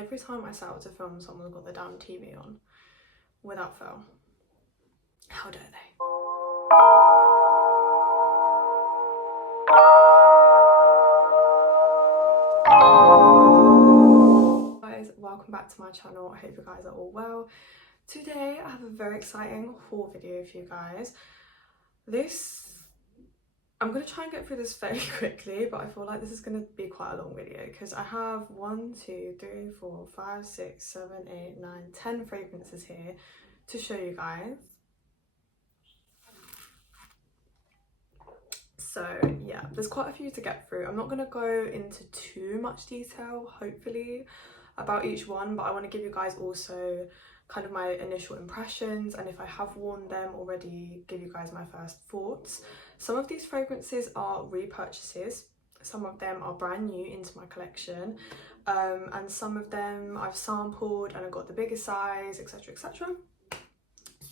Every time I set out to film, someone's got their damn TV on, without fail. How dare they? Guys, welcome back to my channel. I hope you guys are all well. Today I have a very exciting haul video for you guys. I'm going to try and get through this very quickly, but I feel like this is going to be quite a long video because I have 1, 2, 3, 4, 5, 6, 7, 8, 9, 10 fragrances here to show you guys. So yeah, there's quite a few to get through. I'm not going to go into too much detail, hopefully, about each one, but I want to give you guys also kind of my initial impressions, and if I have worn them already, give you guys my first thoughts. Some of these fragrances are repurchases, some of them are brand new into my collection, and some of them I've sampled and I got the biggest size, etc, etc.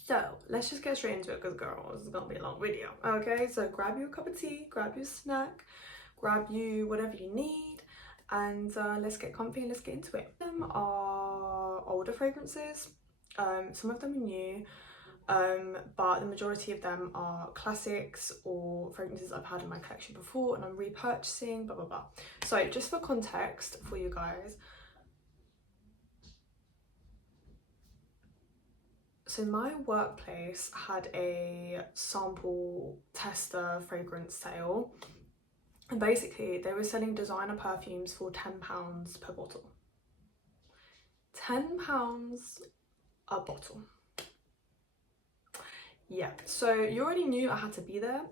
So let's just get straight into it because girl, this is gonna be a long video. Okay, so grab you a cup of tea, grab your snack, grab you whatever you need, and let's get comfy and let's get into it. Some are older fragrances, some of them are new, but the majority of them are classics or fragrances I've had in my collection before and I'm repurchasing, blah blah blah. So just for context for you guys, so my workplace had a sample tester fragrance sale, and basically they were selling designer perfumes for £10 per bottle. £10 a bottle. Yeah, so you already knew I had to be there.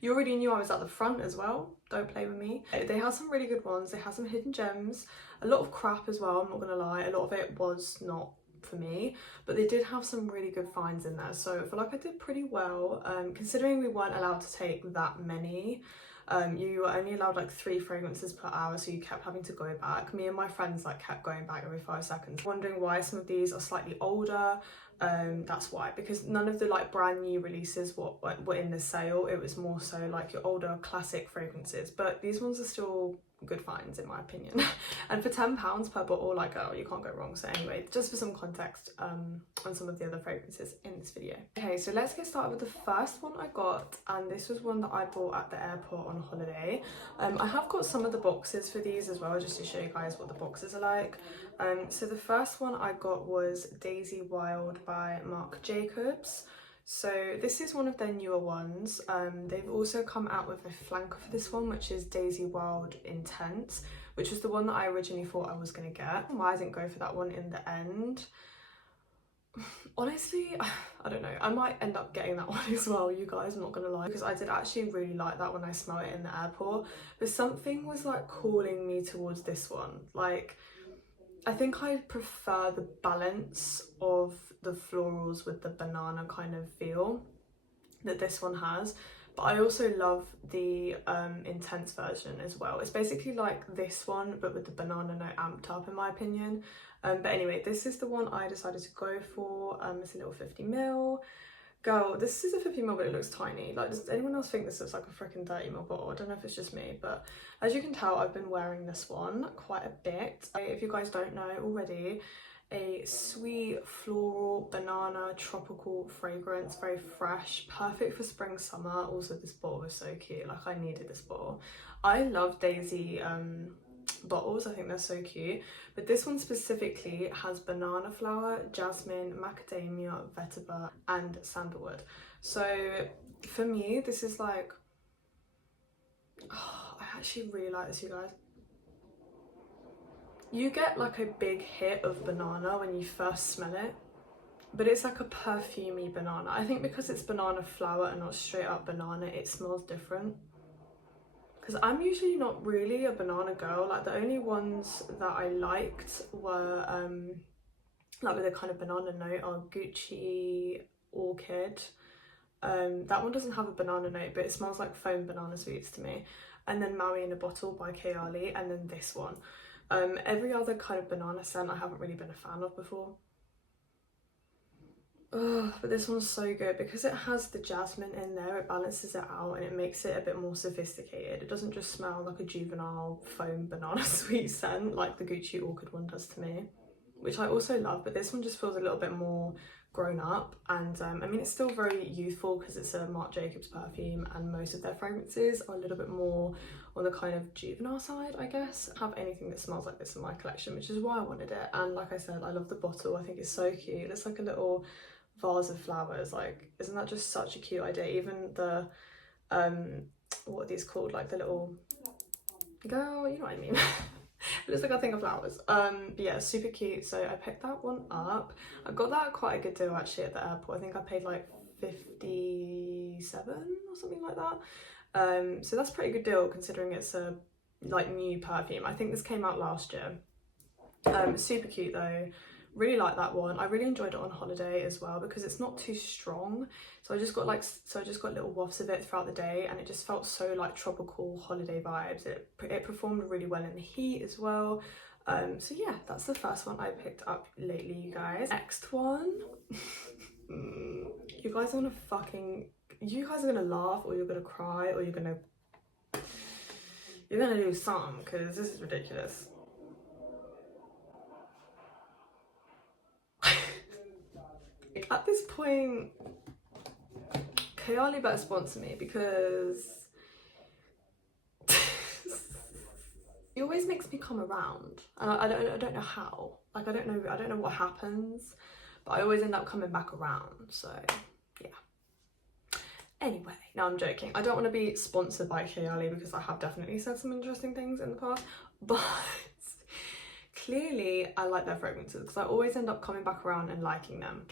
You already knew I was at the front as well. Don't play with me. They had some really good ones. They had some hidden gems, a lot of crap as well, I'm not gonna lie. A lot of it was not for me, but they did have some really good finds in there, so I feel like I did pretty well, considering we weren't allowed to take that many. You were only allowed like 3 fragrances per hour, so you kept having to go back. Me and my friends like kept going back every 5 seconds. Wondering why some of these are slightly older. That's why, because none of the like brand new releases were in the sale. It was more so like your older classic fragrances, but these ones are still good finds in my opinion. And for £10 per bottle, like, oh, you can't go wrong. So anyway, just for some context on some of the other fragrances in this video. Okay, so let's get started with the first one I got, and this was one that I bought at the airport on holiday. I have got some of the boxes for these as well, just to show you guys what the boxes are like. So the first one I got was Daisy Wild by Marc Jacobs. So this is one of their newer ones. They've also come out with a flanker for this one, which is Daisy Wild Intense, which was the one that I originally thought I was going to get. Why I didn't go for that one in the end, honestly, I don't know. I might end up getting that one as well, you guys, I'm not gonna lie, because I did actually really like that when I smelled it in the airport, but something was like calling me towards this one. Like, I think I prefer the balance of the florals with the banana kind of feel that this one has, but I also love the intense version as well. It's basically like this one but with the banana note amped up in my opinion. But anyway, this is the one I decided to go for. It's a little 50ml. Girl, this is a 50ml, but it looks tiny. Like, does anyone else think this looks like a freaking 30ml bottle? I don't know if it's just me, but as you can tell, I've been wearing this one quite a bit. If you guys don't know already, a sweet floral banana tropical fragrance, very fresh, perfect for spring summer. Also, this bottle is so cute. Like, I needed this bottle. I love Daisy bottles, I think they're so cute, but this one specifically has banana flower, jasmine, macadamia, vetiver and sandalwood. So for me, this is like, oh, I actually really like this, you guys. You get like a big hit of banana when you first smell it, but it's like a perfumey banana. I think because it's banana flower and not straight up banana, it smells different. Because I'm usually not really a banana girl. Like, the only ones that I liked were like with a kind of banana note are Gucci Orchid. That one doesn't have a banana note, but it smells like foam banana sweets to me. And then Maui in a Bottle by Kayali, and then this one. Every other kind of banana scent I haven't really been a fan of before. Oh, but this one's so good because it has the jasmine in there. It balances it out and it makes it a bit more sophisticated. It doesn't just smell like a juvenile foam banana sweet scent like the Gucci Orchid one does to me, which I also love, but this one just feels a little bit more grown up. And I mean, it's still very youthful because it's a Marc Jacobs perfume, and most of their fragrances are a little bit more on the kind of juvenile side, I guess. I have anything that smells like this in my collection, which is why I wanted it. And like I said, I love the bottle. I think it's so cute. It's like a little vase of flowers. Like, isn't that just such a cute idea? Even the what are these called, like the little girl, you know what I mean. It looks like a thing of flowers. But yeah, super cute. So I picked that one up. I got that at quite a good deal actually at the airport. I think I paid like 57 or something like that. So that's a pretty good deal considering it's a like new perfume. I think this came out last year. Super cute though. Really like that one. I really enjoyed it on holiday as well because it's not too strong. So I just got little wafts of it throughout the day, and it just felt so like tropical holiday vibes. It performed really well in the heat as well. So yeah, that's the first one I picked up lately, you guys. Next one. You guys are gonna laugh, or you're gonna cry, or you're gonna do something because this is ridiculous. At this point, Kayali better sponsor me because he always makes me come around, and I don't know how. Like I don't know what happens, but I always end up coming back around. So yeah. Anyway, no, I'm joking. I don't want to be sponsored by Kayali because I have definitely said some interesting things in the past, but clearly I like their fragrances because I always end up coming back around and liking them.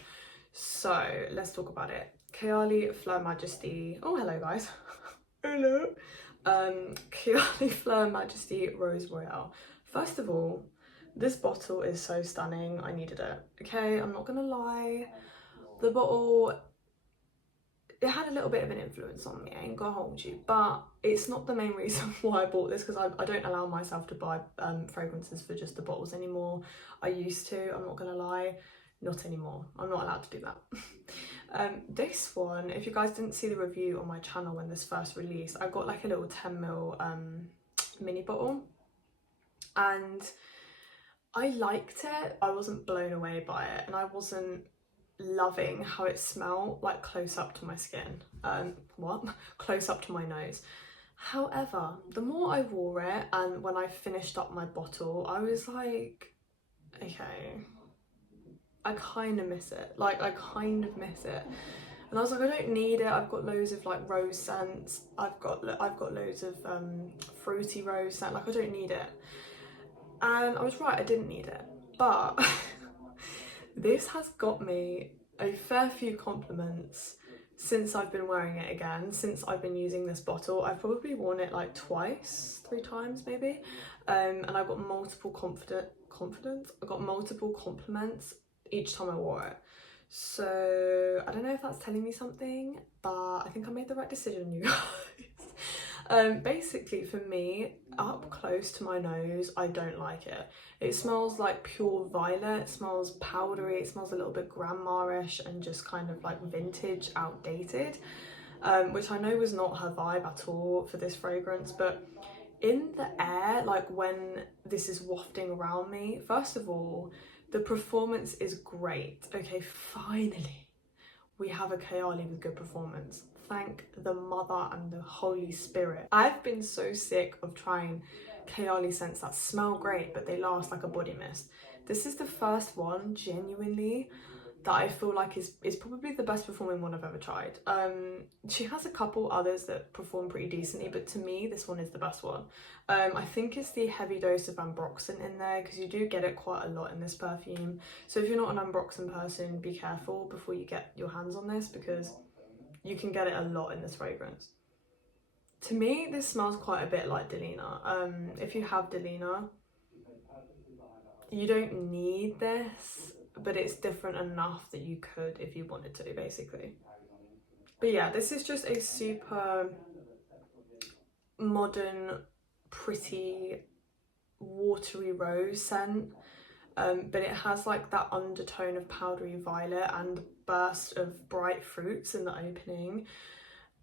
So let's talk about it. Kayali Fleur Majesty. Oh, hello guys. Hello. Kayali Fleur Majesty Rose Royale. First of all, this bottle is so stunning. I needed it. Okay, I'm not gonna lie. The bottle, it had a little bit of an influence on me, I ain't gonna hold you, but it's not the main reason why I bought this because I don't allow myself to buy fragrances for just the bottles anymore. I used to, I'm not gonna lie. Not anymore. I'm not allowed to do that. This one, if you guys didn't see the review on my channel when this first released, I got like a little 10ml mini bottle, and I liked it. I wasn't blown away by it, and I wasn't loving how it smelled like close up to my skin. Close up to my nose. However, the more I wore it, and when I finished up my bottle, I was like, okay, I kind of miss it. Like, I kind of miss it. And I was like, I don't need it. I've got loads of like rose scents. I've got loads of fruity rose scent. Like, I don't need it. And I was right, I didn't need it. But this has got me a fair few compliments since I've been wearing it again, since I've been using this bottle. I've probably worn it like twice, 3 times maybe. And I got multiple I got multiple compliments each time I wore it. So I don't know if that's telling me something, but I think I made the right decision, you guys. Basically for me, up close to my nose, I don't like it. It smells like pure violet, it smells powdery, it smells a little bit grandma-ish and just kind of like vintage, outdated, which I know was not her vibe at all for this fragrance. But in the air, like when this is wafting around me, first of all, the performance is great. Okay, finally, we have a Kayali with good performance. Thank the Mother and the Holy Spirit. I've been so sick of trying Kayali scents that smell great, but they last like a body mist. This is the first one, genuinely, that I feel like is probably the best performing one I've ever tried. She has a couple others that perform pretty decently, but to me, this one is the best one. I think it's the heavy dose of ambroxan in there, because you do get it quite a lot in this perfume. So if you're not an ambroxan person, be careful before you get your hands on this, because you can get it a lot in this fragrance. To me, this smells quite a bit like Delina. If you have Delina, you don't need this, but it's different enough that you could if you wanted to, basically. But yeah, this is just a super modern, pretty, watery rose scent. but it has like that undertone of powdery violet and burst of bright fruits in the opening.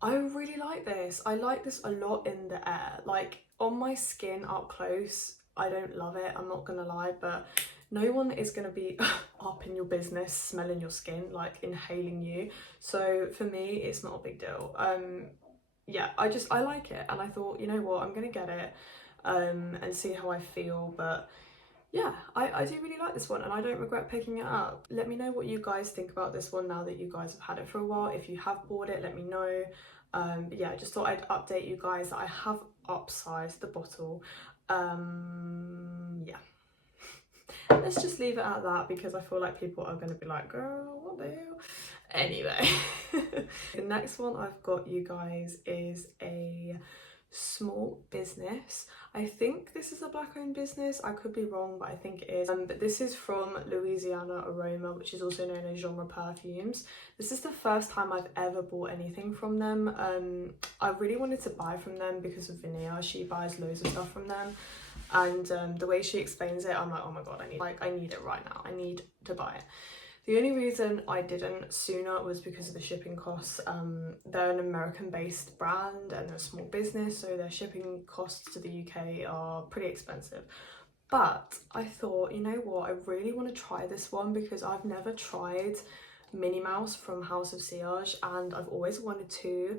I really like this. I like this a lot in the air. Like on my skin up close, I don't love it, I'm not gonna lie, but no one is gonna be up in your business smelling your skin, like inhaling you. So for me, it's not a big deal. Yeah, I like it, and I thought, you know what, I'm gonna get it and see how I feel. But yeah, I do really like this one, and I don't regret picking it up. Let me know what you guys think about this one now that you guys have had it for a while. If you have bought it, let me know. But yeah, I just thought I'd update you guys that I have upsized the bottle. Yeah. Let's just leave it at that, because I feel like people are going to be like, girl, what the hell? Anyway, the next one I've got, you guys, is a small business. I think this is a black owned business, I could be wrong, but I think it is. But this is from Louisiana Aroma, which is also known as Genre Perfumes. This is the first time I've ever bought anything from them. I really wanted to buy from them because of Binia. She buys loads of stuff from them, and the way she explains it, I'm like, oh my god, I need it right now, I need to buy it. The only reason I didn't sooner was because of the shipping costs. They're an American-based brand and they're a small business, so their shipping costs to the UK are pretty expensive. But I thought, you know what, I really want to try this one because I've never tried Minnie Mouse from House of Sillage, and I've always wanted to,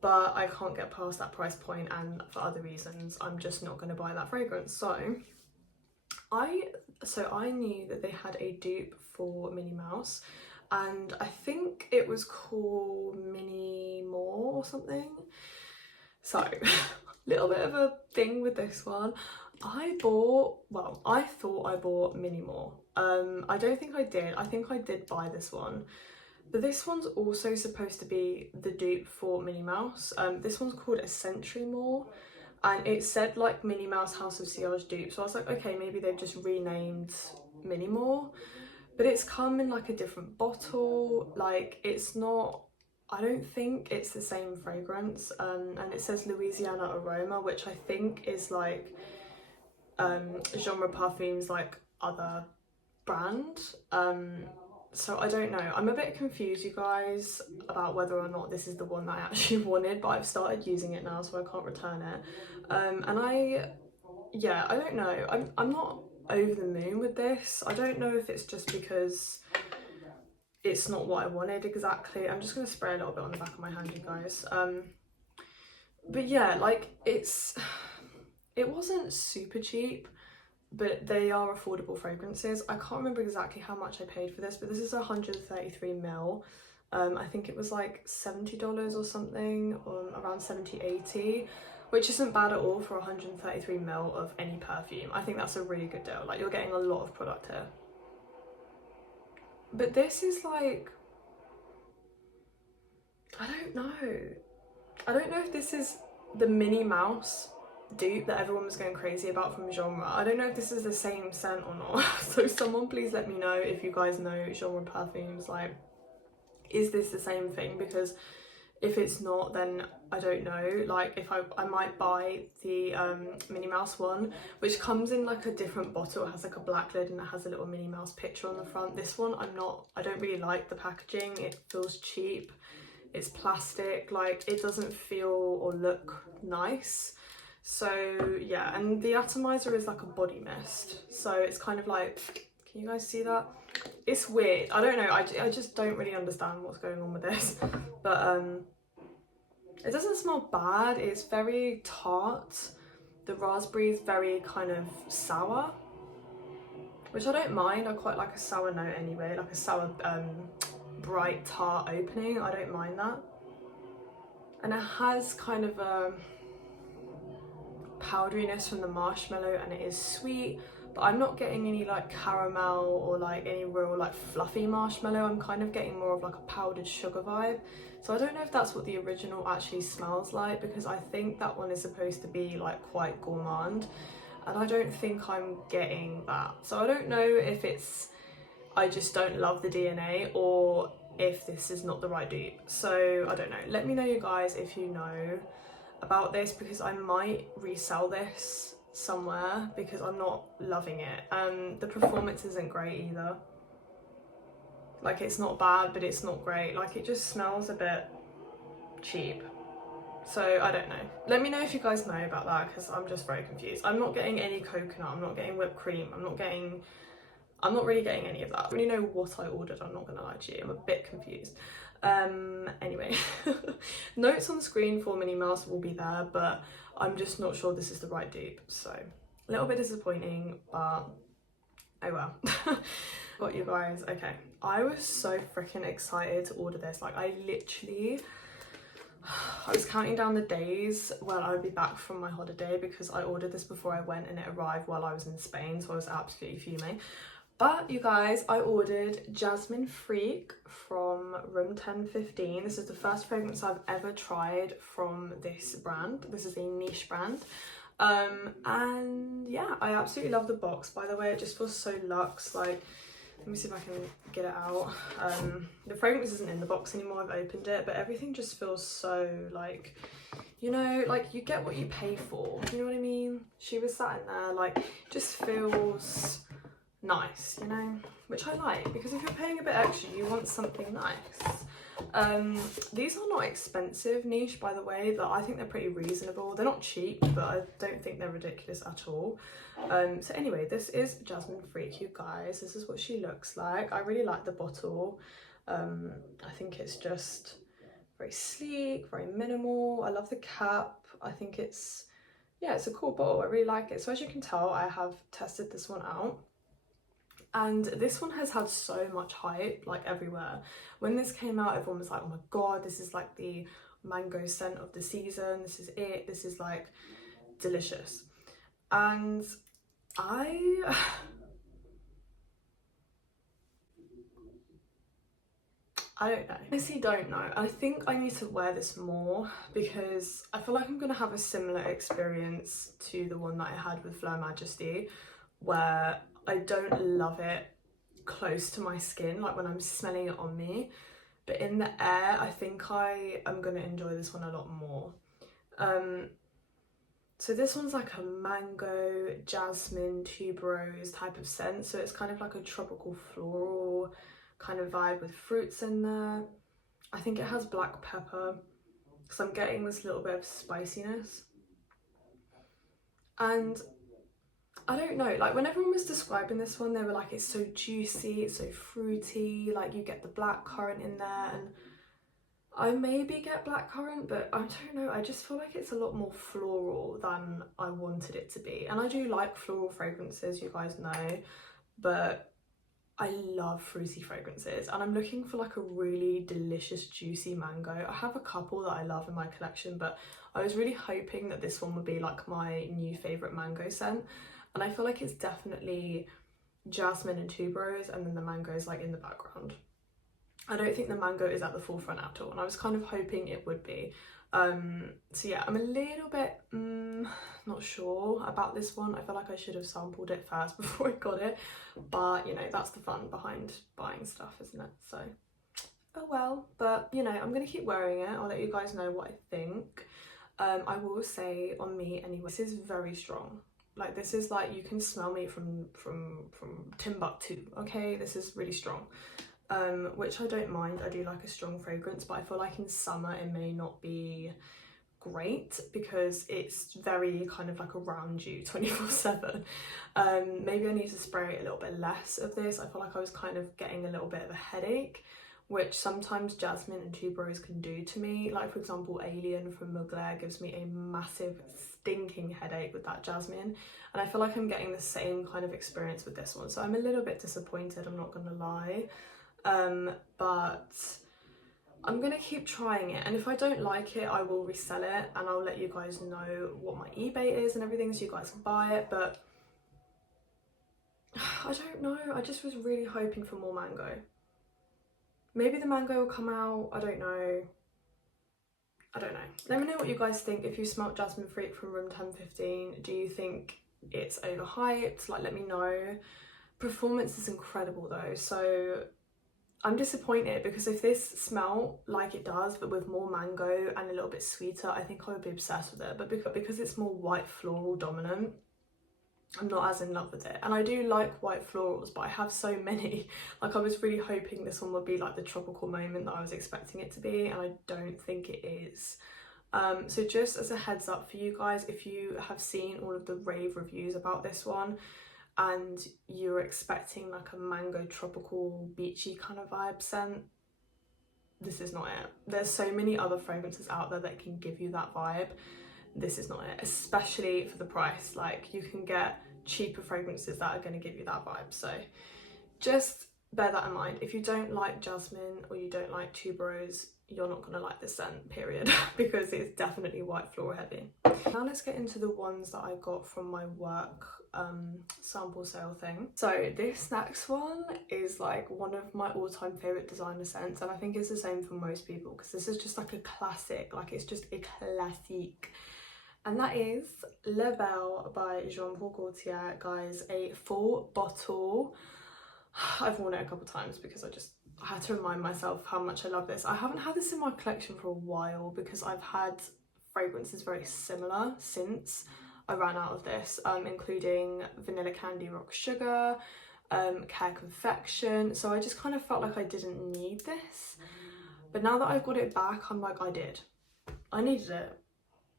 but I can't get past that price point, and for other reasons, I'm just not going to buy that fragrance. So I knew that they had a dupe for Minnie Mouse, and I think it was called Minnie More or something. So little bit of a thing with this one. I thought I bought Minnie More. I don't think I did. I think I did buy this one. But this one's also supposed to be the dupe for Minnie Mouse. This one's called A Century More, and it said like Minnie Mouse House of Sillage dupe. So I was like, okay, maybe they've just renamed Minnie More. But it's come in like a different bottle. Like it's not, I don't think it's the same fragrance. And it says Louisiana Aroma, which I think is like Genre Perfumes, like other brand. So I don't know, I'm a bit confused, you guys, about whether or not this is the one that I actually wanted, but I've started using it now, so I can't return it. And I don't know, I'm not over the moon with this. I don't know if it's just because it's not what I wanted exactly. I'm just going to spray a little bit on the back of my hand, you guys. But yeah, like it wasn't super cheap, but they are affordable fragrances. I can't remember exactly how much I paid for this, but this is 133ml. I think it was like $70 or something, or around 70-80, which isn't bad at all for 133ml of any perfume. I think that's a really good deal. Like, you're getting a lot of product here. But this is like, I don't know if this is the Minnie Mouse dupe that everyone was going crazy about from Genre. I don't know if this is the same scent or not. So someone please let me know if you guys know Genre Perfumes, like, is this the same thing? Because if it's not, then I don't know. Like, if I might buy the Minnie Mouse one, which comes in like a different bottle. It has like a black lid and it has a little Minnie Mouse picture on the front. This one I don't really like the packaging. It feels cheap, it's plastic, like it doesn't feel or look nice. So yeah, and the atomizer is like a body mist, so it's kind of like, can you guys see that? It's weird, I don't know, I just don't really understand what's going on with this. But it doesn't smell bad, it's very tart. The raspberry is very kind of sour, which I don't mind. I quite like a sour note anyway, like a sour bright tart opening. I don't mind that. And it has kind of a powderiness from the marshmallow, and it is sweet, but I'm not getting any like caramel or like any real like fluffy marshmallow. I'm kind of getting more of like a powdered sugar vibe. So I don't know if that's what the original actually smells like, because I think that one is supposed to be like quite gourmand, and I don't think I'm getting that. So I don't know if it's, I just don't love the DNA, or if this is not the right dupe. So I don't know, let me know you guys if you know about this, because I might resell this somewhere because I'm not loving it. The performance isn't great either. Like, it's not bad, but it's not great. Like, it just smells a bit cheap. So I don't know. Let me know if you guys know about that, because I'm just very confused. I'm not getting any coconut, I'm not getting whipped cream, I'm not really getting any of that. I don't really know what I ordered, I'm not gonna lie to you. I'm a bit confused. Anyway, notes on the screen for Minnie Mouse will be there, but I'm just not sure this is the right dupe. So a little bit disappointing, but oh well. Got you guys. Okay, I was so freaking excited to order this. Like, I was counting down the days when I would be back from my holiday, because I ordered this before I went and it arrived while I was in Spain, so I was absolutely fuming. But you guys, I ordered Jasmine Freak from Room 1015. This is the first fragrance I've ever tried from this brand. This is a niche brand. And yeah, I absolutely love the box, by the way. It just feels so luxe. Like, let me see if I can get it out. The fragrance isn't in the box anymore, I've opened it, but everything just feels so, like, you know, like you get what you pay for, you know what I mean? She was sat in there, like, just feels nice, you know, which I like, because if you're paying a bit extra, you want something nice. These are not expensive, niche, by the way, but I think they're pretty reasonable. They're not cheap, but I don't think they're ridiculous at all. So anyway, this is Jasmine Freak, you guys. This is what she looks like. I really like the bottle. I think it's just very sleek, very minimal. I love the cap. I think it's, yeah, it's a cool bottle. I really like it. So as you can tell, I have tested this one out. And this one has had so much hype, like, everywhere. When this came out, everyone was like, oh my god, this is like the mango scent of the season. This is it. This is like delicious. And I don't know. I honestly don't know. I think I need to wear this more, because I feel like I'm going to have a similar experience to the one that I had with Fleur Majesty, where I don't love it close to my skin, like when I'm smelling it on me, but in the air, I think I am going to enjoy this one a lot more. So this one's like a mango, jasmine, tuberose type of scent, so it's kind of like a tropical floral kind of vibe with fruits in there. I think it has black pepper, because I'm getting this little bit of spiciness. And I don't know, like, when everyone was describing this one, they were like, it's so juicy, it's so fruity, like you get the blackcurrant in there, and I maybe get blackcurrant, but I don't know, I just feel like it's a lot more floral than I wanted it to be. And I do like floral fragrances, you guys know, but I love fruity fragrances, and I'm looking for like a really delicious juicy mango. I have a couple that I love in my collection, but I was really hoping that this one would be like my new favourite mango scent. And I feel like it's definitely jasmine and tuberose, and then the mango is like in the background. I don't think the mango is at the forefront at all, and I was kind of hoping it would be. So yeah, I'm a little bit not sure about this one. I feel like I should have sampled it first before I got it, but you know, that's the fun behind buying stuff, isn't it? So oh well. But you know, I'm gonna keep wearing it. I'll let you guys know what I think. I will say, on me anyway, this is very strong. Like, this is like, you can smell me from Timbuktu, okay? This is really strong, which I don't mind. I do like a strong fragrance, but I feel like in summer it may not be great, because it's very kind of like around you 24/7. Maybe I need to spray a little bit less of this. I feel like I was kind of getting a little bit of a headache, which sometimes jasmine and tuberose can do to me. Like, for example, Alien from Mugler gives me a massive stinking headache with that jasmine, and I feel like I'm getting the same kind of experience with this one, so I'm a little bit disappointed, I'm not gonna lie. But I'm gonna keep trying it, and if I don't like it, I will resell it, and I'll let you guys know what my eBay is and everything, so you guys can buy it. But I don't know, I just was really hoping for more mango. Maybe the mango will come out, I don't know. Let me know what you guys think. If you smelt Jasmine Freak from Room 1015, do you think it's overhyped? Like, let me know. Performance is incredible though, so I'm disappointed, because if this smelled like it does, but with more mango and a little bit sweeter, I think I would be obsessed with it. But because it's more white floral dominant, I'm not as in love with it. And I do like white florals, but I have so many. Like, I was really hoping this one would be like the tropical moment that I was expecting it to be, and I don't think it is. So just as a heads up for you guys, if you have seen all of the rave reviews about this one and you're expecting like a mango tropical beachy kind of vibe scent, this is not it. There's so many other fragrances out there that can give you that vibe. This is not it, especially for the price. Like, you can get cheaper fragrances that are going to give you that vibe. So just bear that in mind. If you don't like jasmine or you don't like tuberose, you're not going to like this scent, period, because it's definitely white floral heavy. Now let's get into the ones that I got from my work sample sale thing. So this next one is like one of my all-time favorite designer scents, and I think it's the same for most people because this is just like a classic. Like, it's just a classic, and that is Le Belle by Jean Paul Gaultier. Guys, a full bottle. I've worn it a couple times because I had to remind myself how much I love this. I haven't had this in my collection for a while because I've had fragrances very similar since I ran out of this, including Vanilla Candy Rock Sugar, Care Confection. So I just kind of felt like I didn't need this. But now that I've got it back, I'm like, I did. I needed it.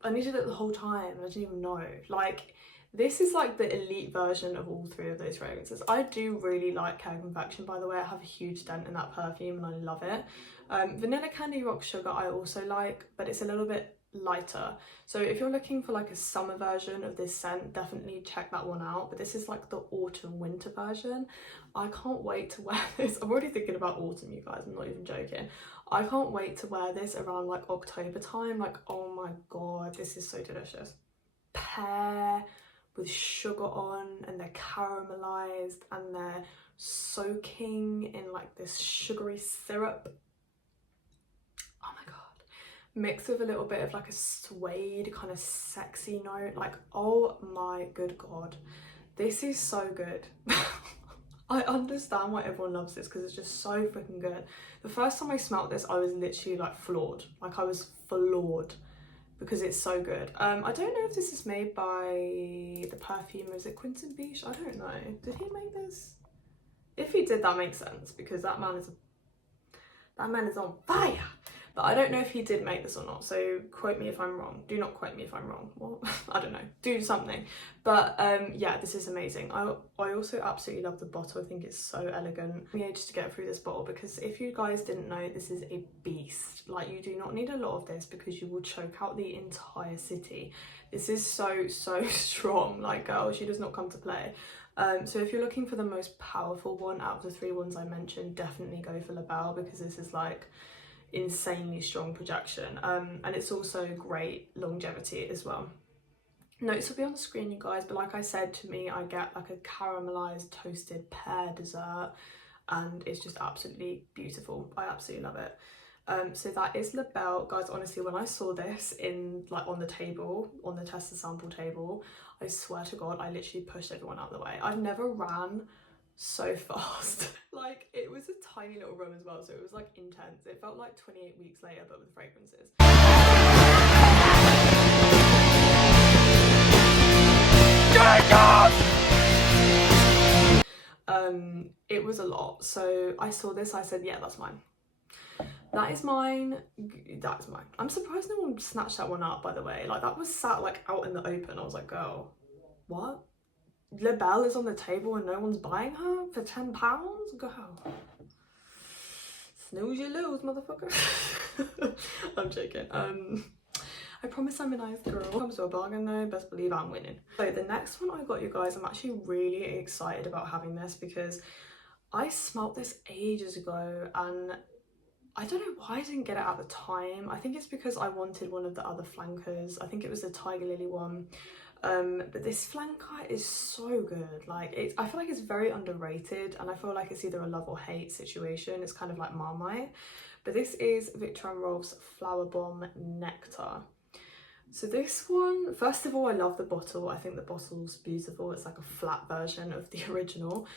I needed it the whole time. I didn't even know. Like, this is like the elite version of all three of those fragrances. I do really like Care Confection, by the way. I have a huge dent in that perfume and I love it. Vanilla Candy Rock Sugar I also like, but it's a little bit lighter. So if you're looking for like a summer version of this scent, definitely check that one out. But this is like the autumn winter version. I can't wait to wear this. I'm already thinking about autumn, you guys. I'm not even joking. I can't wait to wear this around like October time. Like, oh my god, this is so delicious. Pear with sugar on, and they're caramelized and they're soaking in like this sugary syrup. Oh my god. Mixed with a little bit of like a suede kind of sexy note. Like, oh my good god, this is so good. I understand why everyone loves this because it's just so freaking good. The first time I smelled this, I was literally like floored. Like, I was floored because it's so good. I don't know if this is made by the perfume. Is it Quentin Biche? I don't know. Did he make this? If he did, that makes sense because that man is on fire. But I don't know if he did make this or not, so quote me if I'm wrong. Do not quote me if I'm wrong. Well, I don't know. Do something. But yeah, this is amazing. I also absolutely love the bottle. I think it's so elegant. We need to get through this bottle because if you guys didn't know, this is a beast. Like, you do not need a lot of this because you will choke out the entire city. This is so strong. Like, girl, she does not come to play. So if you're looking for the most powerful one out of the three ones I mentioned, definitely go for La Belle because this is like insanely strong projection, and it's also great longevity as well. Notes will be on the screen, you guys, but like I said, to me, I get like a caramelized toasted pear dessert and it's just absolutely beautiful. I absolutely love it. So that is La Belle. Guys, honestly, when I saw this in like on the table, on the tester sample table, I swear to god, I literally pushed everyone out of the way. I've never ran so fast. Like, it was a tiny little room as well, so it was like intense. It felt like 28 weeks later, but with fragrances. It was a lot. So I saw this, I said, yeah, that's mine. That is mine. That is mine. I'm surprised no one snatched that one up, by the way. Like, that was sat like out in the open. I was like, girl, what? La Belle is on the table and no one's buying her for £10? Go. Snooze you lose, motherfucker. I'm joking. I promise I'm a nice girl. Comes to a bargain though, best believe I'm winning. So the next one I got, you guys, I'm actually really excited about having this because I smelt this ages ago and I don't know why I didn't get it at the time. I think it's because I wanted one of the other flankers. I think it was the Tiger Lily one. But this flanker is so good. Like, I feel like it's very underrated and I feel like it's either a love or hate situation. It's kind of like Marmite. But this is Viktor Rolf's Flower Bomb Nectar. So this one, first of all, I love the bottle. I think the bottle's beautiful. It's like a flat version of the original.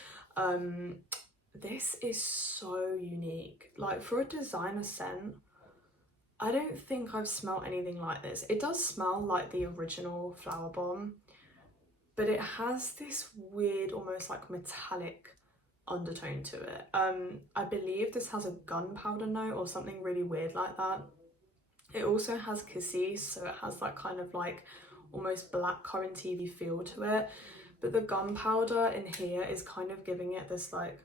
This is so unique. Like, for a designer scent, I don't think I've smelled anything like this. It does smell like the original Flower Bomb, but it has this weird, almost like metallic undertone to it. I believe this has a gunpowder note or something really weird like that. It also has cassis, so it has that kind of like almost blackcurranty feel to it, but the gunpowder in here is kind of giving it this like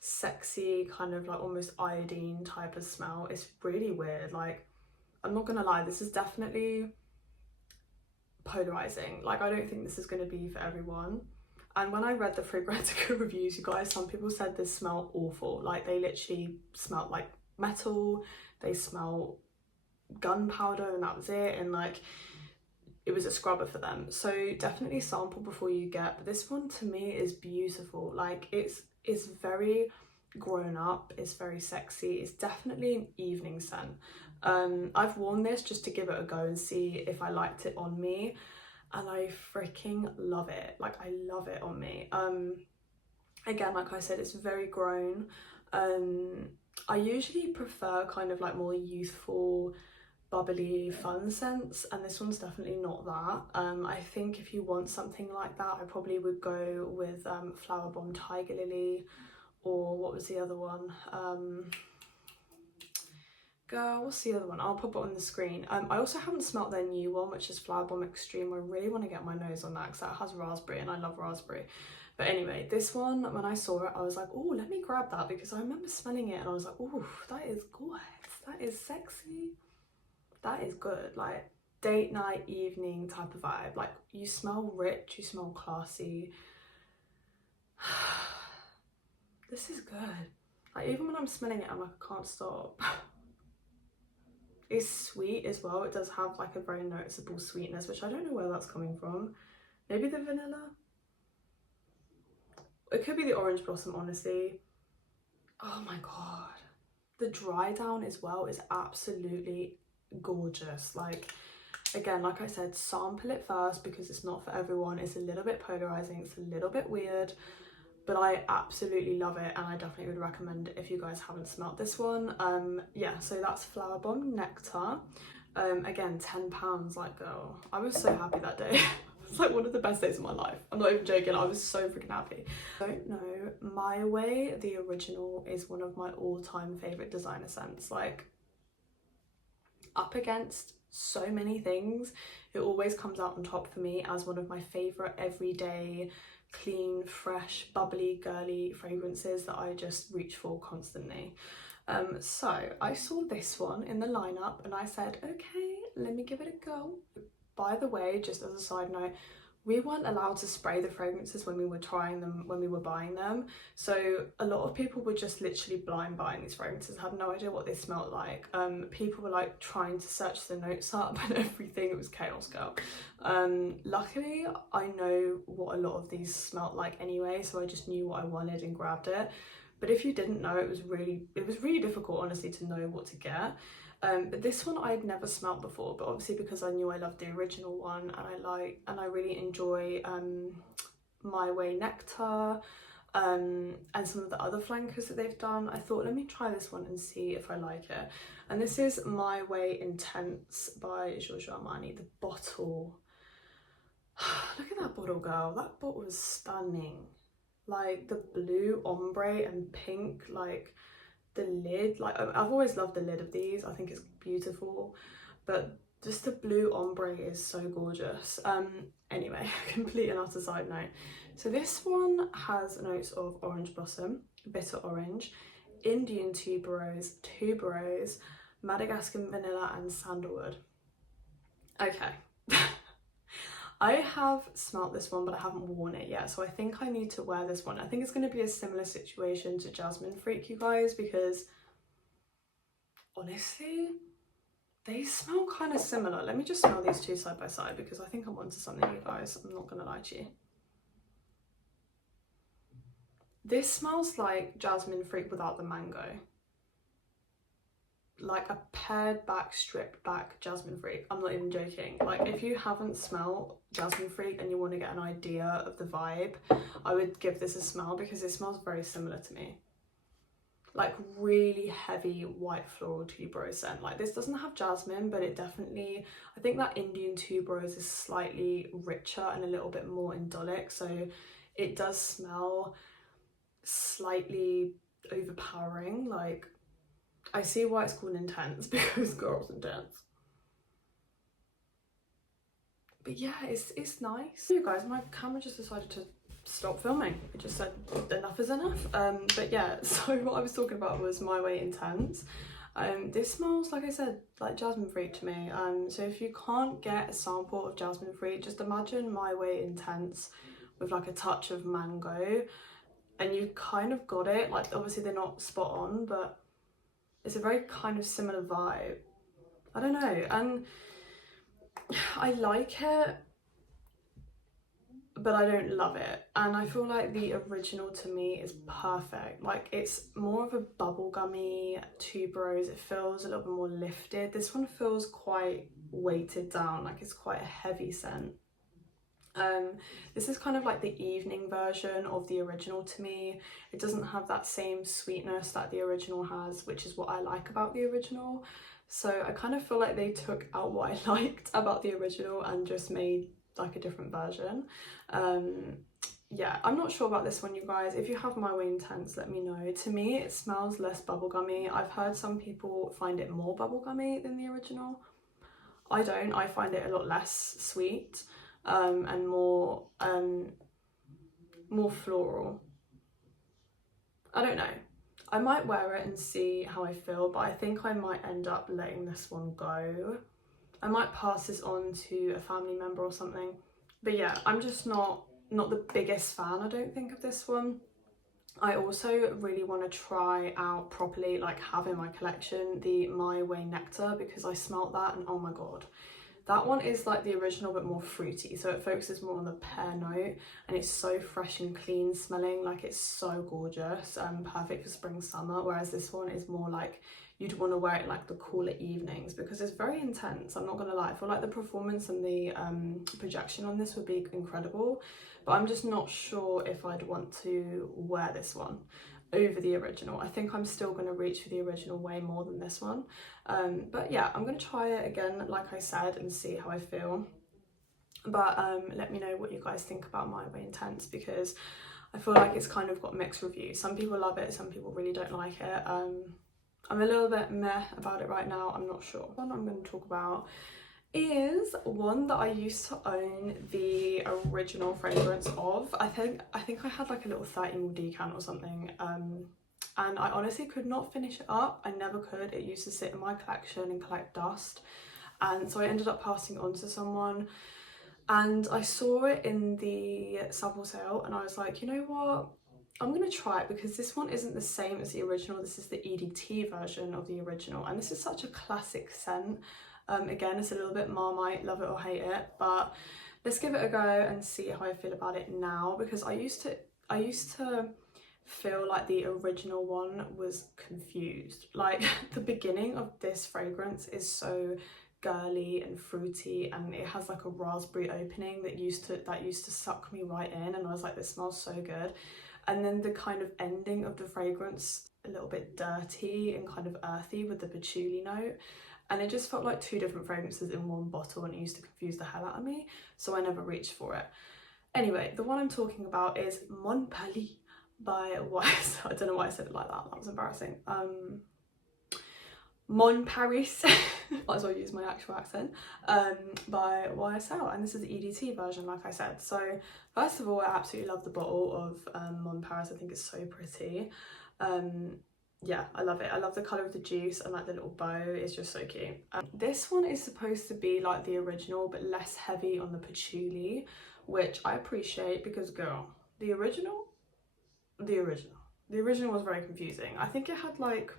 sexy kind of like almost iodine type of smell. It's really weird. Like, I'm not gonna lie, this is definitely polarizing. Like, I don't think this is going to be for everyone. And when I read the Fragrantica reviews, you guys, some people said this smelled awful. Like, they literally smelled like metal, they smell gunpowder, and that was it, and like it was a scrubber for them. So definitely sample before you get, but this one to me is beautiful. Like, it's very grown up, it's very sexy, it's definitely an evening scent. I've worn this just to give it a go and see if I liked it on me, and I freaking love it. Like, I love it on me. Again, like I said, it's very grown. I usually prefer kind of like more youthful, bubbly, fun scents, and this one's definitely not that. I think if you want something like that, I probably would go with Flower Bomb Tiger Lily, or what was the other one? Girl, what's the other one? I'll pop it on the screen. I also haven't smelt their new one, which is Flower Bomb Extreme. I really want to get my nose on that because that has raspberry, and I love raspberry. But anyway, this one, when I saw it, I was like, oh, let me grab that, because I remember smelling it and I was like, oh, that is good. That is sexy. That is good. Like, date night, evening type of vibe. Like, you smell rich, you smell classy. This is good. Like, even when I'm smelling it, I'm like, I can't stop. It's sweet as well. It does have like a very noticeable sweetness, which I don't know where that's coming from. Maybe the vanilla? It could be the orange blossom, honestly. Oh my god. The dry down as well is absolutely gorgeous. Like, again, like I said, sample it first because it's not for everyone. It's a little bit polarizing, it's a little bit weird, but I absolutely love it, and I definitely would recommend it if you guys haven't smelt this one. Yeah, so that's Flower Bomb Nectar. Again, £10. Like, girl, I was so happy that day. It's like one of the best days of my life. I'm not even joking, I was so freaking happy. I don't know, My Way, the original, is one of my all-time favorite designer scents. Like, up against so many things, it always comes out on top for me as one of my favorite everyday, clean, fresh, bubbly, girly fragrances that I just reach for constantly. So I saw this one in the lineup and I said, okay, let me give it a go. By the way, just as a side note, we weren't allowed to spray the fragrances when we were trying them, when we were buying them. So a lot of people were just literally blind buying these fragrances, had no idea what they smelled like. People were like trying to search the notes up and everything. It was chaos, girl. Luckily, I know what a lot of these smelled like anyway, so I just knew what I wanted and grabbed it. But if you didn't know, it was really difficult, honestly, to know what to get. But this one I'd never smelt before, but obviously because I knew I loved the original one, and I really enjoy My Way Nectar and some of the other flankers that they've done, I thought, let me try this one and see if I like it. And this is My Way Intense by Giorgio Armani. The bottle, look at that bottle, girl. That bottle is stunning. Like, the blue ombre and pink, like the lid, like I've always loved the lid of these. I think it's beautiful, but just the blue ombre is so gorgeous. Anyway, complete and utter side note. So this one has notes of orange blossom, bitter orange, Indian tuberose, Madagascar vanilla, and sandalwood. Okay. I have smelt this one, but I haven't worn it yet, so I think I need to wear this one. I think it's going to be a similar situation to Jasmine Freak, you guys, because honestly, they smell kind of similar. Let me just smell these two side by side, because I think I'm onto something, you guys. I'm not going to lie to you. This smells like Jasmine Freak without the mango. Like a pared back, stripped back Jasmine Freak. I'm not even joking. Like, if you haven't smelled Jasmine Freak and you want to get an idea of the vibe, I would give this a smell, because it smells very similar to me. like really heavy white floral tuberose scent. Like this doesn't have jasmine, but it definitely, I think that Indian tuberose is slightly richer and a little bit more indolic, so it does smell slightly overpowering. Like I see why it's called intense because girl's intense. But yeah, it's nice. You guys, my camera just decided to stop filming. It just said enough is enough. But yeah, so what I was talking about was My Way Intense. This smells, like I said, like Jasmine Freak to me. So if you can't get a sample of Jasmine Freak, just imagine My Way Intense with like a touch of mango, and you kind of got it. Like obviously they're not spot on, but it's a very kind of similar vibe. I don't know, and I like it, but I don't love it. And I feel like the original to me is perfect. Like it's more of a bubblegummy tuberose. It feels a little bit more lifted. This one feels quite weighted down, like it's quite a heavy scent. This is kind of like the evening version of the original to me. It doesn't have that same sweetness that the original has, which is what I like about the original. So I kind of feel like they took out what I liked about the original and just made like a different version. Yeah, I'm not sure about this one, you guys. If you have My Way Intense, let me know. To me, it smells less bubblegummy. I've heard some people find it more bubblegummy than the original. I don't. I find it a lot less sweet. And more floral. I don't know. I might wear it and see how I feel, but I think I might end up letting this one go. I might pass this on to a family member or something. But yeah, I'm just not the biggest fan, I don't think, of this one. I also really want to try out properly, like have in my collection, the My Way Nectar, because I smelt that and oh my god. That one is like the original but more fruity, so it focuses more on the pear note, and it's so fresh and clean smelling. Like it's so gorgeous, perfect for spring summer, whereas this one is more like you'd want to wear it like the cooler evenings because it's very intense. I'm not gonna lie, I feel like the performance and the projection on this would be incredible, but I'm just not sure if I'd want to wear this one over the original. I think I'm still going to reach for the original way more than this one. But yeah, I'm going to try it again, like I said, and see how I feel. But let me know what you guys think about My Way Intense, because I feel like it's kind of got mixed reviews. Some people love it, some people really don't like it. I'm a little bit meh about it right now, I'm not sure. One I'm going to talk about is one that I used to own the original fragrance of. I think I had like a little 30ml decant or something, and I honestly could not finish it up. I never could. It used to sit in my collection and collect dust, and so I ended up passing it on to someone, and I saw it in the sample sale and I was like, you know what, I'm gonna try it, because this one isn't the same as the original. This is the EDT version of the original, and this is such a classic scent. Again, it's a little bit Marmite, love it or hate it, but let's give it a go and see how I feel about it now, because I used to feel like the original one was confused. Like the beginning of this fragrance is so girly and fruity, and it has like a raspberry opening that used to suck me right in, and I was like, this smells so good. And then the kind of ending of the fragrance, a little bit dirty and kind of earthy with the patchouli note. And it just felt like two different fragrances in one bottle, and it used to confuse the hell out of me, so I never reached for it. Anyway, the one I'm talking about is Mon Paris by YSL. I don't know why I said it like that, that was embarrassing. Mon Paris, might as well use my actual accent, by YSL, and this is the EDT version, like I said. So first of all, I absolutely love the bottle of Mon Paris. I think it's so pretty. Yeah, I love it. I love the colour of the juice and like the little bow, it's just so cute. This one is supposed to be like the original but less heavy on the patchouli, which I appreciate, because girl, the original was very confusing. I think it had like,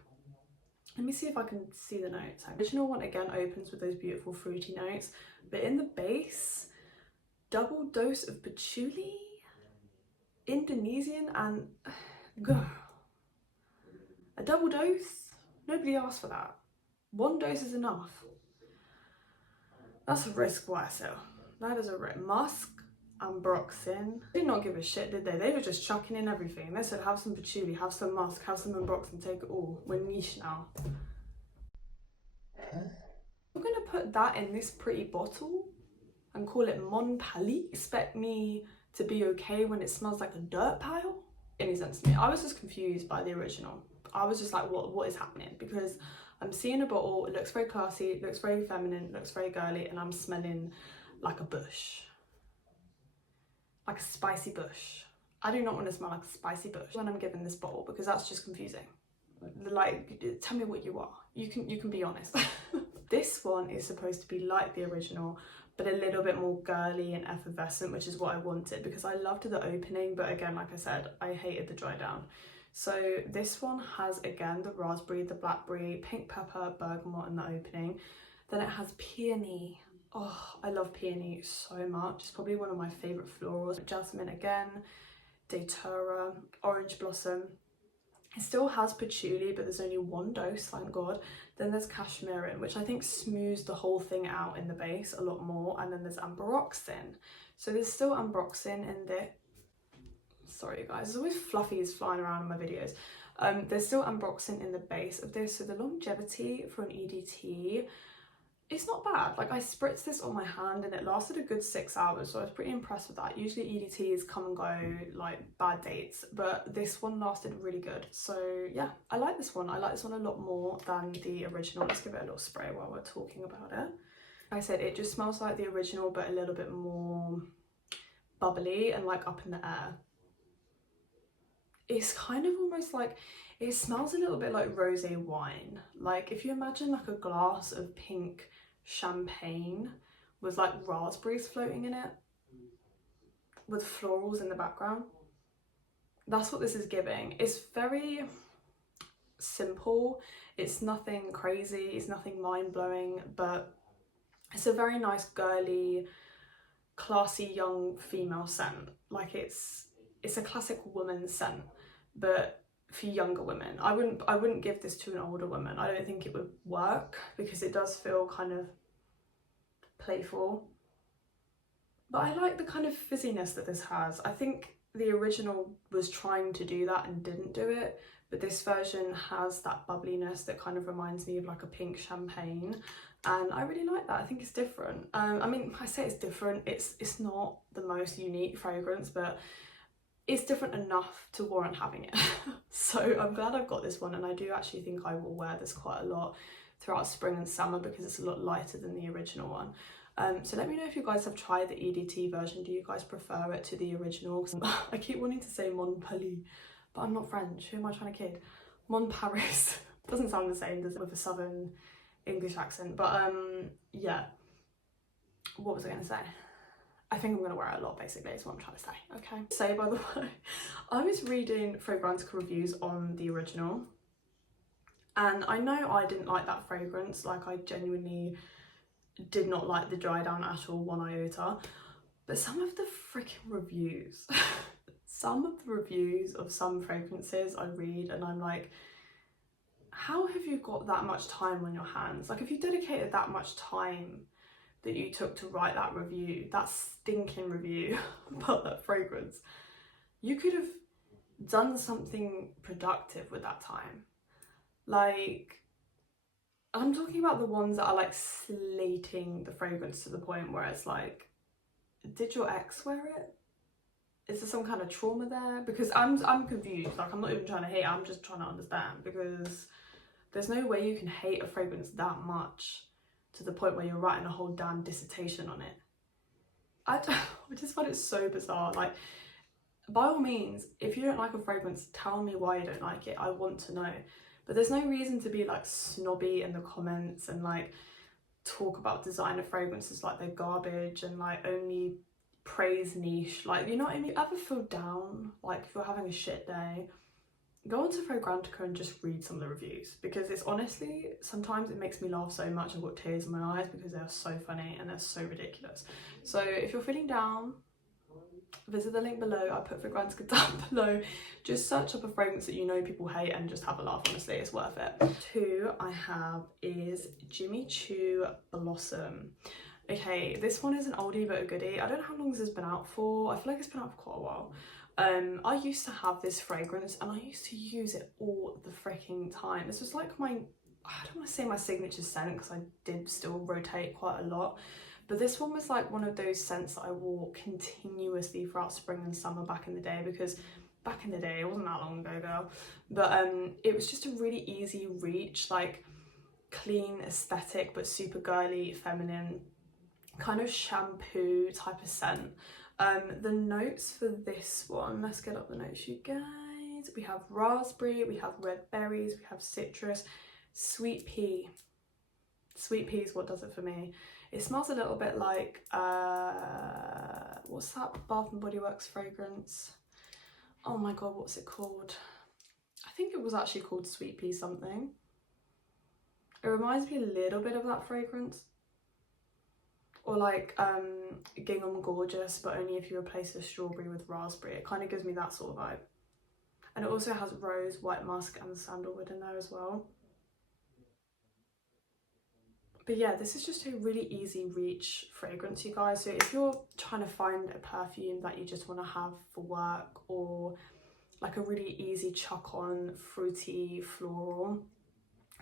let me see if I can see the notes. The original one again opens with those beautiful fruity notes, but in the base, double dose of patchouli, Indonesian, and girl, a double dose? Nobody asked for that. One dose is enough. That's a risk, YSL. That is a risk. Musk ambroxan. They did not give a shit, did they? They were just chucking in everything. They said have some patchouli, have some musk, have some ambroxan, take it all. We're niche now. I'm gonna put that in this pretty bottle and call it Mon Pali. Expect me to be okay when it smells like a dirt pile? Any sense to me? I was just confused by the original. I was just like, what is happening? Because I'm seeing a bottle, it looks very classy, it looks very feminine, it looks very girly, and I'm smelling like a bush. Like a spicy bush. I do not want to smell like a spicy bush when I'm given this bottle, because that's just confusing. Like, tell me what you are. You can be honest. This one is supposed to be like the original, but a little bit more girly and effervescent, which is what I wanted, because I loved the opening, but again, like I said, I hated the dry down. So this one has, again, the raspberry, the blackberry, pink pepper, bergamot in the opening. Then it has peony. Oh, I love peony so much. It's probably one of my favourite florals. Jasmine again, datura, orange blossom. It still has patchouli, but there's only one dose, thank God. Then there's cashmere, which I think smooths the whole thing out in the base a lot more. And then there's ambroxan. So there's still ambroxan in there. Sorry you guys, there's always fluffies flying around in my videos. There's still ambroxan in the base of this, so the longevity for an EDT, it's not bad. Like, I spritzed this on my hand and it lasted a good 6 hours, so I was pretty impressed with that. Usually EDTs come and go like bad dates, but this one lasted really good. So yeah, I like this one. I like this one a lot more than the original. Let's give it a little spray while we're talking about it. Like I said, it just smells like the original, but a little bit more bubbly and like up in the air. It's kind of almost like, it smells a little bit like rosé wine. Like, if you imagine like a glass of pink champagne with like raspberries floating in it with florals in the background, that's what this is giving. It's very simple, it's nothing crazy, it's nothing mind-blowing, but it's a very nice girly, classy young female scent. Like, it's a classic woman scent, but for younger women. I wouldn't give this to an older woman. I don't think it would work, because it does feel kind of playful. But I like the kind of fizziness that this has. I think the original was trying to do that and didn't do it, but this version has that bubbliness that kind of reminds me of like a pink champagne, and I really like that. I think it's different. I mean, I say it's different, it's not the most unique fragrance, but it's different enough to warrant having it. So I'm glad I've got this one, and I do actually think I will wear this quite a lot throughout spring and summer, because it's a lot lighter than the original one. So let me know if you guys have tried the EDT version. Do you guys prefer it to the original? I keep wanting to say Mon Pali, but I'm not French. Who am I trying to kid? Mon Paris. Doesn't sound the same, does it, with a southern English accent? But yeah, what was I going to say? I think I'm going to wear it a lot, basically, is what I'm trying to say, okay? So, by the way, I was reading Fragrantica reviews on the original, and I know I didn't like that fragrance. Like, I genuinely did not like the dry down at all, one iota. But some of the freaking reviews, some of the reviews of some fragrances I read, and I'm like, how have you got that much time on your hands? Like, if you dedicated that much time that you took to write that review, that stinking review about that fragrance, you could have done something productive with that time. Like, I'm talking about the ones that are like slating the fragrance to the point where it's like, did your ex wear it? Is there some kind of trauma there? Because I'm confused. Like, I'm not even trying to hate, I'm just trying to understand, because there's no way you can hate a fragrance that much to the point where you're writing a whole damn dissertation on it. I just find it so bizarre. Like, by all means, if you don't like a fragrance, tell me why you don't like it. I want to know. But there's no reason to be like snobby in the comments and like talk about designer fragrances like they're garbage and like only praise niche. Like, you know what I mean? If you ever feel down, like if you're having a shit day, go onto Fragrantica and just read some of the reviews, because it's honestly, sometimes it makes me laugh so much I've got tears in my eyes, because they're so funny and they're so ridiculous. So if you're feeling down, visit the link below. I put Fragrantica down below. Just search up a fragrance that you know people hate and just have a laugh. Honestly, it's worth it. Two I have is Jimmy Choo Blossom. Okay, this one is an oldie but a goodie. I don't know how long this has been out for. I feel like it's been out for quite a while. I used to have this fragrance and I used to use it all the freaking time. This was like my, I don't want to say my signature scent because I did still rotate quite a lot. But this one was like one of those scents that I wore continuously throughout spring and summer back in the day, because back in the day, it wasn't that long ago, girl. But it was just a really easy reach, like clean aesthetic, but super girly, feminine, kind of shampoo type of scent. The notes for this one, let's get up the notes, you guys. We have raspberry, we have red berries, we have citrus, sweet pea. Sweet pea is what does it for me. It smells a little bit like, what's that Bath and Body Works fragrance? Oh my god, what's it called? I think it was actually called Sweet Pea something. It reminds me a little bit of that fragrance. Or like Gingham Gorgeous, but only if you replace the strawberry with raspberry. It kind of gives me that sort of vibe. And it also has rose, white musk and sandalwood in there as well. But yeah, this is just a really easy reach fragrance, you guys. So if you're trying to find a perfume that you just want to have for work, or like a really easy chuck on, fruity, floral,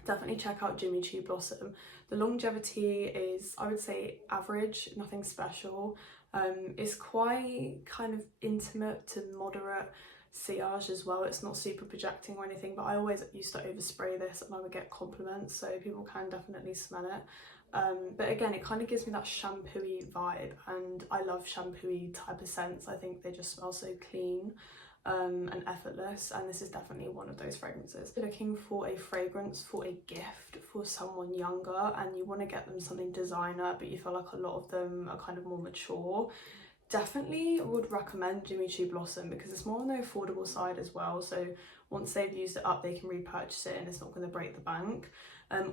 definitely check out Jimmy Choo Blossom. The longevity is, I would say, average, nothing special. It's quite kind of intimate to moderate sillage as well. It's not super projecting or anything, but I always used to overspray this and I would get compliments, so people can definitely smell it. But again, it kind of gives me that shampoo-y vibe, and I love shampoo-y type of scents. I think they just smell so clean and effortless, and this is definitely one of those fragrances. If you're looking for a fragrance for a gift for someone younger and you want to get them something designer but you feel like a lot of them are kind of more mature, definitely would recommend Jimmy Choo Blossom, because it's more on the affordable side as well. So once they've used it up, they can repurchase it and it's not going to break the bank.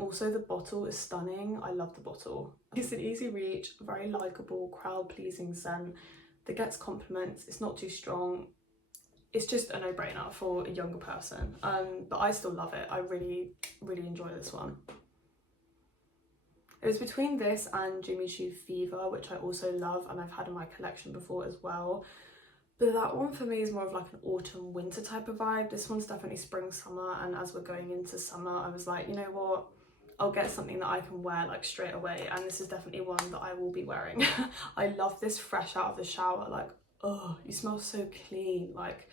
Also, the bottle is stunning. I love the bottle. It's an easy reach, very likable, crowd pleasing scent that gets compliments. It's not too strong. It's just a no-brainer for a younger person, but I still love it. I really enjoy this one. It was between this and Jimmy Choo Fever, which I also love and I've had in my collection before as well. But that one for me is more of like an autumn winter type of vibe. This one's definitely spring summer, and as we're going into summer, I was like, you know what, I'll get something that I can wear like straight away, and this is definitely one that I will be wearing. I love this fresh out of the shower, like, oh, you smell so clean. Like,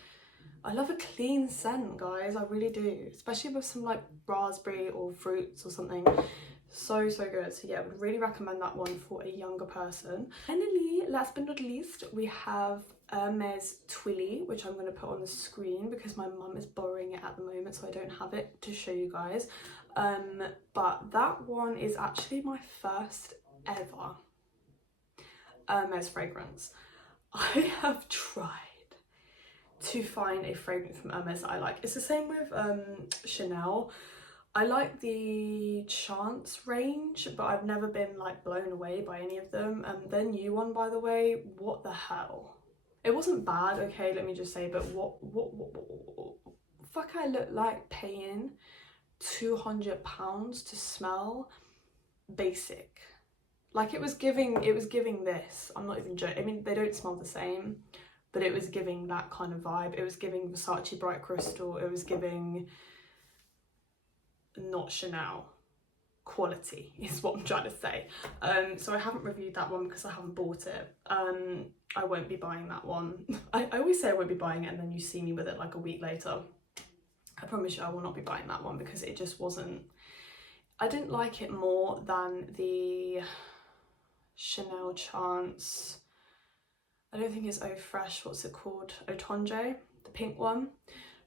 I love a clean scent, guys, I really do, especially with some like raspberry or fruits or something. So good. So yeah, I would really recommend that one for a younger person. Finally, last but not least, we have Hermes Twillie, which I'm going to put on the screen because my mum is borrowing it at the moment, so I don't have it to show you guys. But that one is actually my first ever Hermes fragrance. I have tried to find a fragrance from Hermes that I like. It's the same with Chanel. I like the Chance range, but I've never been like blown away by any of them. Their new one, by the way, what the hell? It wasn't bad, okay, let me just say, but what fuck, I look like paying £200 to smell basic. Like, it was giving this. I'm not even joking. I mean, they don't smell the same, but it was giving that kind of vibe. It was giving Versace Bright Crystal. It was giving not Chanel quality, is what I'm trying to say. So I haven't reviewed that one because I haven't bought it. I won't be buying that one. I always say I won't be buying it and then you see me with it like a week later. I promise you I will not be buying that one because it just wasn't, I didn't like it more than the Chanel Chance, I don't think it's Eau Fresh, what's it called? Eau Tange, the pink one.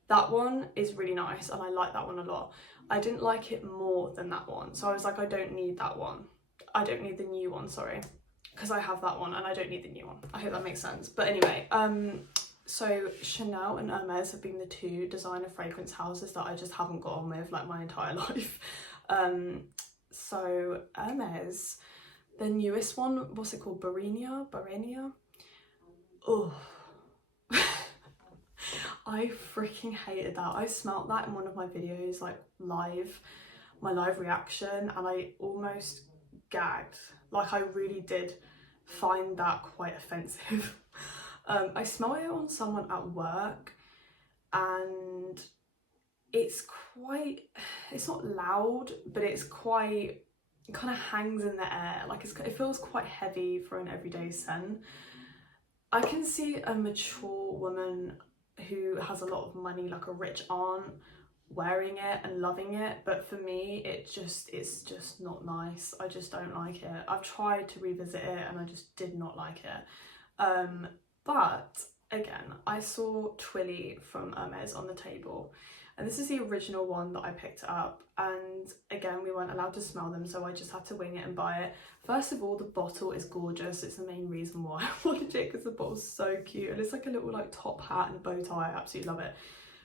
That one is really nice and I like that one a lot. I didn't like it more than that one. So I was like, I don't need that one. I don't need the new one, sorry. Because I have that one and I don't need the new one. I hope that makes sense. But anyway, so Chanel and Hermes have been the two designer fragrance houses that I just haven't got on with like my entire life. So Hermes, the newest one, what's it called? Binia? Oh. I freaking hated that. I smelt that in one of my videos, like live, my live reaction, and I almost gagged. Like, I really did find that quite offensive. I smelled it on someone at work, and it's not loud, but it's quite, it kind of hangs in the air. Like, it feels quite heavy for an everyday scent. I can see a mature woman who has a lot of money, like a rich aunt, wearing it and loving it, but for me it's just not nice. I just don't like it. I've tried to revisit it and I just did not like it. But again, I saw Twillie from Hermes on the table, and this is the original one that I picked up, and again, we weren't allowed to smell them, so I just had to wing it and buy it. First of all, the bottle is gorgeous. It's the main reason why I wanted it, because the bottle's so cute, and it's like a little like top hat and a bow tie. I absolutely love it.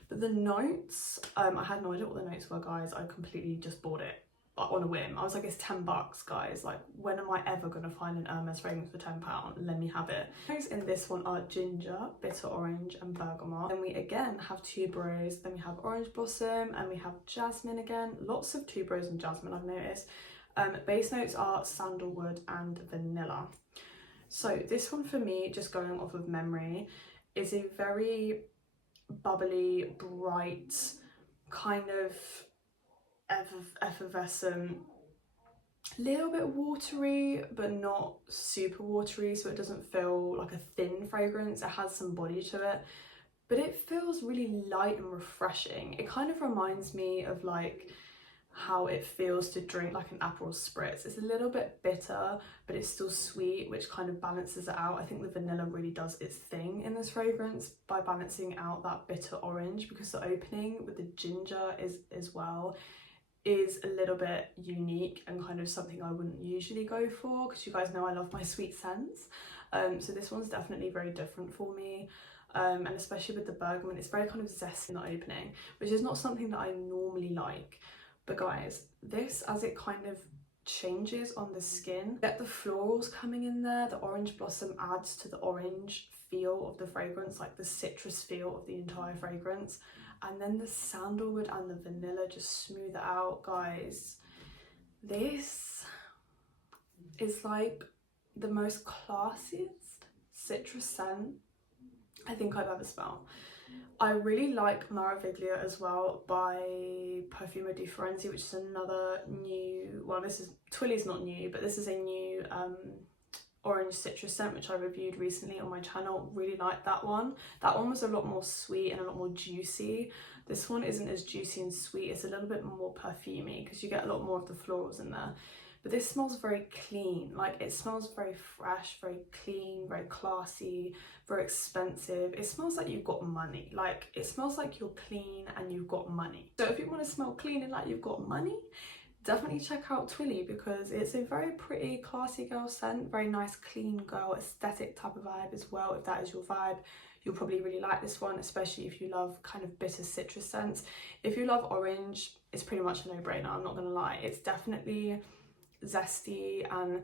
But the notes, I had no idea what the notes were, guys. I completely just bought it on a whim. I was like, it's $10, guys. Like, when am I ever going to find an Hermes fragrance for £10? Let me have it. Notes in this one are ginger, bitter orange, and bergamot. Then we again have tuberose, then we have orange blossom, and we have jasmine again. Lots of tuberose and jasmine, I've noticed. Base notes are sandalwood and vanilla. So this one for me, just going off of memory, is a very bubbly, bright, kind of effervescent, little bit watery but not super watery, so it doesn't feel like a thin fragrance. It has some body to it, but it feels really light and refreshing. It kind of reminds me of like how it feels to drink like an Aperol Spritz. It's a little bit bitter, but it's still sweet, which kind of balances it out. I think the vanilla really does its thing in this fragrance by balancing out that bitter orange, because the opening with the ginger is a little bit unique and kind of something I wouldn't usually go for, because you guys know I love my sweet scents. So this one's definitely very different for me. And especially with the bergamot, it's very kind of zesty in the opening, which is not something that I normally like. But guys, this, as it kind of changes on the skin, get the florals coming in there. The orange blossom adds to the orange feel of the fragrance, like the citrus feel of the entire fragrance. And then the sandalwood and the vanilla just smooth it out, guys. This is like the most classiest citrus scent I think I've ever smelled. I really like Maraviglia as well by Perfume di Firenze, which is another new, well, this is, Twillie's not new, but this is a new orange citrus scent which I reviewed recently on my channel. Really liked that one. That one was a lot more sweet and a lot more juicy. This one isn't as juicy and sweet. It's a little bit more perfumey because you get a lot more of the florals in there. But this smells very clean. Like, it smells very fresh, very clean, very classy, very expensive. It smells like you've got money. Like, it smells like you're clean and you've got money. So if you want to smell clean and like you've got money, definitely check out Twillie, because it's a very pretty, classy girl scent. Very nice, clean girl, aesthetic type of vibe as well. If that is your vibe, you'll probably really like this one, especially if you love kind of bitter citrus scents. If you love orange, it's pretty much a no-brainer, I'm not gonna lie. It's definitely zesty and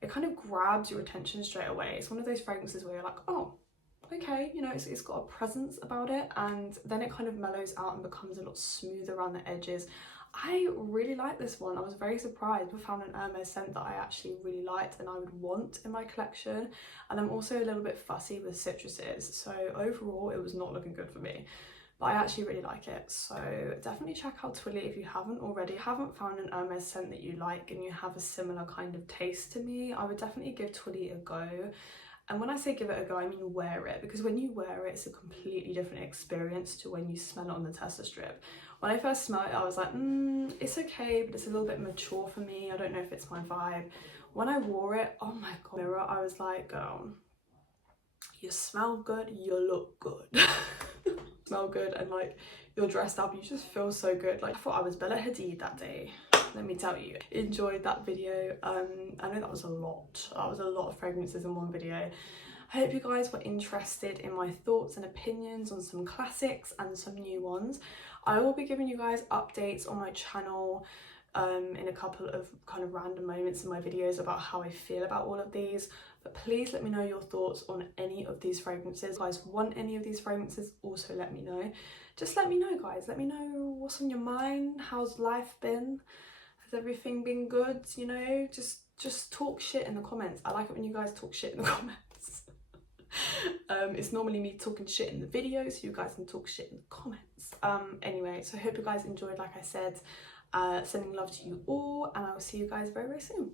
it kind of grabs your attention straight away. It's one of those fragrances where you're like, oh, okay, you know, it's got a presence about it, and then it kind of mellows out and becomes a lot smoother around the edges. I really like this one. I was very surprised. We found an Hermes scent that I actually really liked and I would want in my collection, and I'm also a little bit fussy with citruses, so overall it was not looking good for me. But I actually really like it, so definitely check out Twillie if you haven't already. Haven't found an Hermes scent that you like and you have a similar kind of taste to me, I would definitely give Twillie a go. And when I say give it a go, I mean wear it, because when you wear it, it's a completely different experience to when you smell it on the tester strip. When I first smelled it, I was like, it's okay, but it's a little bit mature for me. I don't know if it's my vibe. When I wore it, oh my god, mirror, I was like, girl, you smell good, you look good. Smell good, and like, you're dressed up, you just feel so good. Like, I thought I was Bella Hadid that day, let me tell you. Enjoyed that video. I know that was a lot of fragrances in one video. I hope you guys were interested in my thoughts and opinions on some classics and some new ones. I will be giving you guys updates on my channel in a couple of kind of random moments in my videos about how I feel about all of these. But please let me know your thoughts on any of these fragrances. If you guys want any of these fragrances, also let me know. Just let me know, guys. Let me know what's on your mind. How's life been? Has everything been good? You know, just just talk shit in the comments. I like it when you guys talk shit in the comments. It's normally me talking shit in the video, so you guys can talk shit in the comments. Anyway, so I hope you guys enjoyed. Like I said, sending love to you all, and I will see you guys very, very soon.